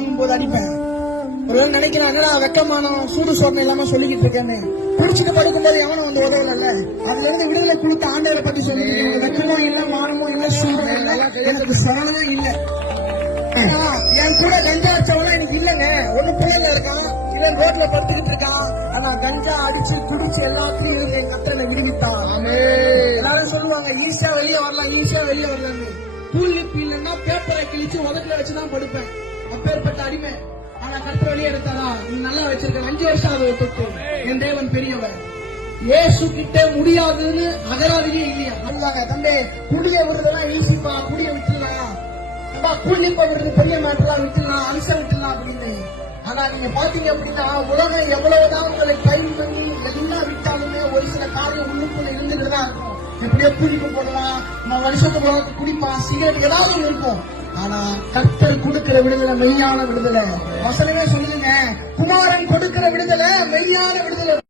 வாங்கும்போது அடிப்பேன். ஒரு நினைக்கிறேன் என்னடா வெக்கமானம் சூடு சோகம் இல்லாம சொல்லிக்கிட்டு இருக்கேன்னு. குடிச்சிட்டு படுக்கும்போது எவனும் வந்து உதவல அதுல இருந்து விடுதலை கொடுத்த ஆண்டவரை பத்தி இருக்கேன். வெக்கமும் இல்ல மானமும் இல்ல சூடும் இல்ல. எனக்கு சரணமும் இல்ல. என் கூட கஞ்சா அடிச்சவனா எனக்கு இல்லங்க. ஒண்ணு புயல்ல இருக்கான் இவன் ரோட்ல படுத்துக்கிட்டு இருக்கான். ஆனா கஞ்சா அடிச்சு குடிச்சு எல்லாத்தையும் எங்க அத்தனை விடுவித்தான். எல்லாரும் சொல்லுவாங்க ஈஸியா வெளியே வரலாம் ஈஸியா வெளியே வரலாம்னு. லிப் இல்லைன்னா பேப்பரை கிழிச்சு உதட்டுல வச்சுதான் படுப்பேன். அப்பேற்பட்ட அடிமை. ஆனா கற்ற வெளியே எடுத்தாரா நீ நல்லா வச்சிருக்க அஞ்சு வருஷம் ஆகுது தொட்டு என் தேவன் பெரியவர். இயேசு கிட்ட முடியாதுன்னு அகராதியே இல்லையா? அதுதாங்க தம்பி குடிய விடுறதெல்லாம் ஈஸிப்பா குடிய விட்டுலாம் அப்பா கூலிப்ப விடுறது பெரிய மாட்டெல்லாம் விட்டுலாம். அரிசம் விட்டுலாம் அப்படின்னு. ஆனா நீங்க பாத்தீங்க அப்படின்னா உலகம் எவ்வளவுதான் உங்களை கை பண்ணி எல்லாம் விட்டாலுமே ஒரு சில காரியம் உள்ளுக்குள்ள இருந்துட்டு தான் இருக்கும். எப்படியோ குடிப்பு போடலாம். நான் வருஷத்துக்கு உலகத்துக்கு குடிப்பான் சிகரெட் ஏதாவது இருக்கும். ஆனா கர்த்தர் கொடுக்கிற விடுதலை மெய்யான விடுதலை. வசனமே சொல்லுங்க குமாரன் கொடுக்கிற விடுதலை மெய்யான விடுதலை.